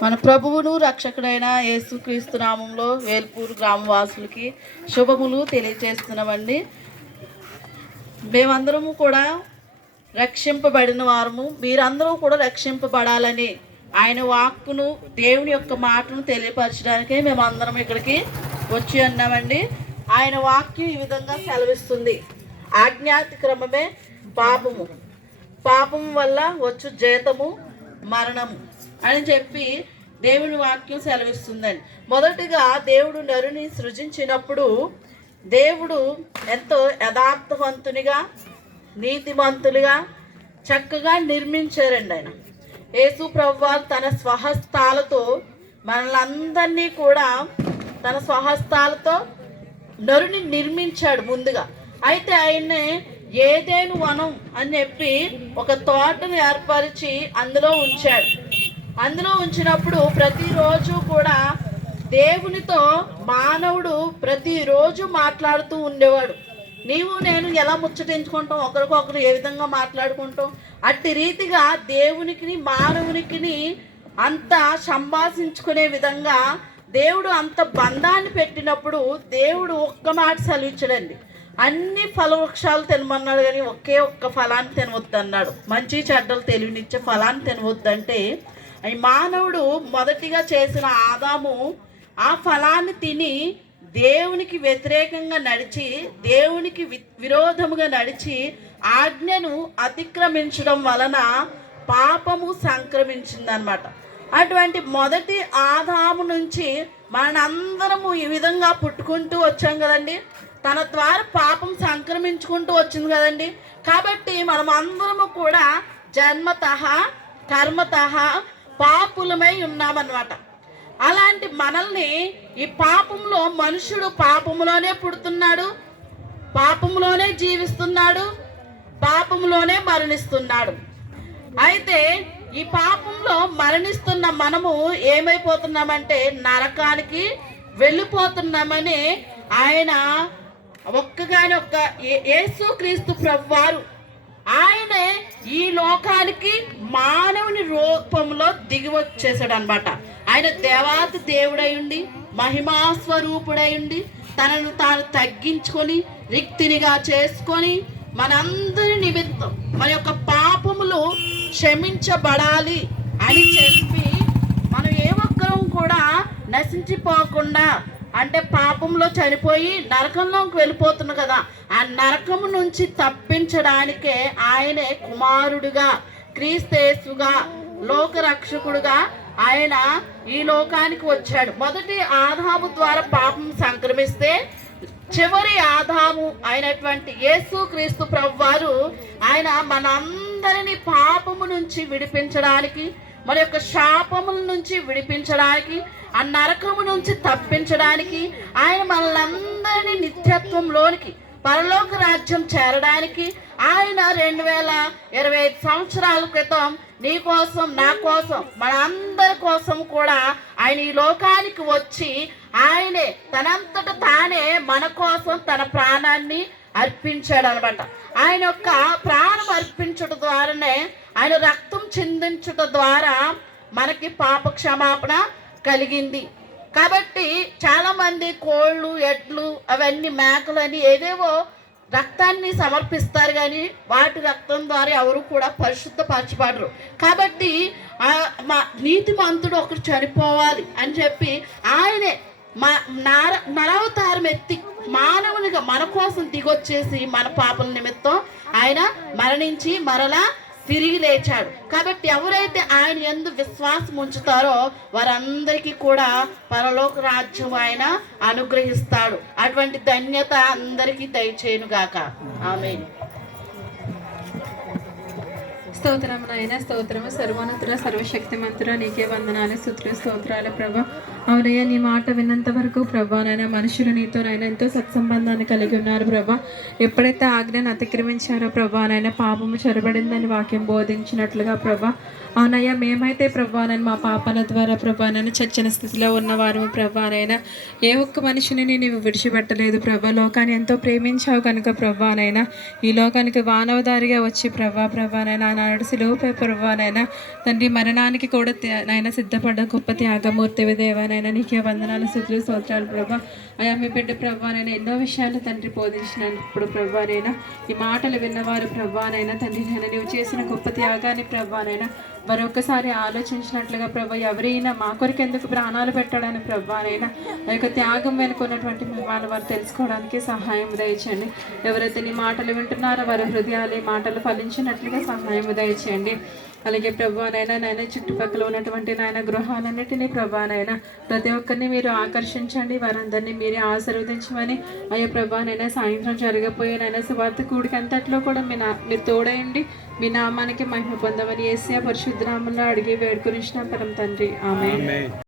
మన ప్రభువును రక్షకుడైన యేసుక్రీస్తు నామంలో వేల్పూరు గ్రామవాసులకి శుభములు తెలియజేస్తున్నామండి. మేమందరము కూడా రక్షింపబడిన వారము, మీరందరూ కూడా రక్షింపబడాలని ఆయన వాక్కును, దేవుని యొక్క మాటను తెలియపరచడానికి మేమందరం ఇక్కడికి వచ్చి ఉన్నామండి. ఆయన వాక్యం ఈ విధంగా సెలవిస్తుంది: ఆజ్ఞాతిక్రమమే పాపము, పాపము వల్ల వచ్చు జీతము మరణము అని చెప్పి దేవుని వాక్యం సెలవిస్తుందండి. మొదటిగా దేవుడు నరుని సృజించినప్పుడు దేవుడు ఎంతో యథార్థవంతునిగా, నీతిమంతులుగా చక్కగా నిర్మించారండి. ఆయన యేసు ప్రభువారు తన స్వహస్తాలతో మనలందరినీ కూడా తన స్వహస్తాలతో నరుని నిర్మించాడు ముందుగా. అయితే ఆయన్ని ఏదేను వనం అని చెప్పి ఒక తోటను ఏర్పరిచి అందులో ఉంచాడు. అందులో ఉంచినప్పుడు ప్రతిరోజు కూడా దేవునితో మానవుడు ప్రతిరోజు మాట్లాడుతూ ఉండేవాడు. నీవు నేను ఎలా ముచ్చటించుకుంటాం, ఒకరికొకరు ఏ విధంగా మాట్లాడుకుంటాం, అట్టి రీతిగా దేవునికి మానవునికి అంత సంభాషించుకునే విధంగా దేవుడు అంత బంధాన్ని పెట్టినప్పుడు దేవుడు ఒక్క మాట సెలవిచ్చడండి: అన్ని ఫలవృక్షాలు తినమన్నాడు, కానీ ఒకే ఒక్క ఫలాన్ని తినవద్దు అన్నాడు. మంచి చెడ్డలు తెలివినిచ్చే ఫలాన్ని తినవద్దంటే మానవుడు మొదటిగా చేసిన ఆదాము ఆ ఫలాన్ని తిని దేవునికి వ్యతిరేకంగా నడిచి, దేవునికి విరోధముగా నడిచి ఆజ్ఞను అతిక్రమించడం వలన పాపము సంక్రమించిందనమాట. అటువంటి మొదటి ఆదాము నుంచి మనందరము ఈ విధంగా పుట్టుకుంటూ వచ్చాం కదండి. తన ద్వారా పాపం సంక్రమించుకుంటూ వచ్చింది కదండి. కాబట్టి మనం అందరము కూడా జన్మతః కర్మతః పాపులమై ఉన్నామన్నమాట. అలాంటి మనల్ని ఈ పాపంలో మనుషుడు పాపంలోనే పుడుతున్నాడు, పాపంలోనే జీవిస్తున్నాడు, పాపంలోనే మరణిస్తున్నాడు. అయితే ఈ పాపంలో మరణిస్తున్న మనము ఏమైపోతున్నామంటే నరకానికి వెళ్ళిపోతున్నామని ఆయన ఒక్క యేసుక్రీస్తు ప్రభువారు ఆయనే ఈ లోకానికి మానవుని రూపంలో దిగి వచ్చేసాడు అనమాట. ఆయన దేవాతి దేవుడై ఉండి, మహిమాస్వరూపుడై ఉండి, తనను తాను తగ్గించుకొని రిక్తినిగా చేసుకొని మనందరి నిమిత్తం మన యొక్క పాపములు క్షమించబడాలి అని చెప్పి మనం ఏ ఒక్కరం కూడా నశించిపోకుండా, అంటే పాపంలో చనిపోయి నరకంలోకి వెళ్ళిపోతున్నాం కదా, ఆ నరకము నుంచి తప్పించడానికే ఆయనే కుమారుడుగా, క్రీస్తేసుగా, లోకరక్షకుడుగా ఆయన ఈ లోకానికి వచ్చాడు. మొదటి ఆదాము ద్వారా పాపం సంక్రమిస్తే చివరి ఆదాము అయినటువంటి యేసుక్రీస్తు ప్రభువారు ఆయన మనందరినీ పాపము నుంచి విడిపించడానికి, మన యొక్క శాపముల నుంచి విడిపించడానికి, ఆ నరకము నుంచి తప్పించడానికి, ఆయన మనలందరినీ నిత్యత్వంలోనికి పరలోక రాజ్యం చేరడానికి ఆయన 2025 సంవత్సరాల క్రితం నీ కోసం, నా కోసం, మన అందరి కోసం కూడా ఆయన ఈ లోకానికి వచ్చి ఆయనే తనంతట తానే మన కోసం తన ప్రాణాన్ని అర్పించాడు అనమాట. ఆయన యొక్క ప్రాణం అర్పించడం ద్వారానే, ఆయన రక్తం చిందించడం ద్వారా మనకి పాప క్షమాపణ కలిగింది. కాబట్టి చాలామంది కోళ్ళు, ఎడ్లు, అవన్నీ మేకలు అని ఏవేవో రక్తాన్ని సమర్పిస్తారు, కానీ వాటి రక్తం ద్వారా ఎవరు కూడా పరిశుద్ధపరచబడరు. కాబట్టి నీతిమంతుడు ఒకరు చనిపోవాలి అని చెప్పి ఆయనే నరవతారం ఎత్తి మానవునిగా మన కోసం దిగొచ్చేసి మన పాపల నిమిత్తం ఆయన మరణించి మరలా తిరిగి లేచాడు. కాబట్టి ఎవరైతే ఆయన యందు విశ్వాసం ఉంచుతారో వారందరికీ కూడా పరలోక రాజ్యం ఆయన అనుగ్రహిస్తాడు. అటువంటి ధన్యత అందరికీ దయచేయునుగాక. ఆమేన్. స్తోత్రము నాయన, స్తోత్రము. సర్వోన్నతుడ, సర్వశక్తిమంతుడ, నీకే వందనాలు, స్తుతులు, స్తోత్రాలు ప్రభా. అవునయ్య, నీ మాట విన్నంత వరకు ప్రభా నాయన మనుషులు నీతో నాయన ఎంతో సత్సంబంధాన్ని కలిగి ఉన్నారు ప్రభా. ఎప్పుడైతే ఆజ్ఞను అతిక్రమించారో ప్రభా నాయన పాపము చొరబడిందని వాక్యం బోధించినట్లుగా ప్రభా. అవునయ్యా, మేమైతే ప్రభా నాయన మా పాపల ద్వారా ప్రభా నాయన చచ్చిన స్థితిలో ఉన్నవారు ప్రభా నాయన ఏ ఒక్క మనిషిని నీవు విడిచిపెట్టలేదు ప్రభా. లోకాన్ని ఎంతో ప్రేమించావు కనుక ప్రభా నాయన ఈ లోకానికి వానవదారిగా వచ్చి ప్రభా నాయన వందనాలు. శిలువపై ప్రభానైనా తండ్రి మరణానికి కూడా నాయన సిద్ధపడ్డ గొప్ప త్యాగమూర్తివి దేవానైనా నీకే వందనాలు, స్తుతులు, స్తోత్రాలు ప్రభా. అయా మీ బిడ్డ ప్రభానైనా ఎన్నో విషయాలు తండ్రి బోధించినప్పుడు ప్రభానైనా ఈ మాటలు విన్నవారు ప్రభానైనా తండ్రి నేను నీవు చేసిన గొప్ప త్యాగాన్ని ప్రభానైనా మరొకసారి ఆలోచించినట్లుగా ప్రభా, ఎవరైనా మా కొరకు ఎందుకు ప్రాణాలు పెట్టాడని ప్రభానైనా ఆ యొక్క త్యాగం వెనుకున్నటువంటి మహిమను వారు తెలుసుకోవడానికి సహాయం దయచేయండి. ఎవరైతే నీ మాటలు వింటున్నారో వారి హృదయాలు ఈ మాటలు ఫలించినట్లుగా సహాయం దయచేయండి. అలాగే ప్రభానైనా చుట్టుపక్కల ఉన్నటువంటి నాయన గృహాలన్నిటినీ ప్రభానైనా ప్రతి ఒక్కరిని మీరు ఆకర్షించండి, వారందరినీ మీరే ఆశీర్వదించమని అయ్యా ప్రభానైనా సాయంత్రం జరగబోయేనైనా సువార్త కూడికి అంతట్లో కూడా మీరు తోడయండి. మీ నామానికి మహిమ పొందమని యేసయ్య పరిశుద్ధ నామములో అడిగి వేడుకొనిచున్నాం పరమ తండ్రి, ఆమేన్.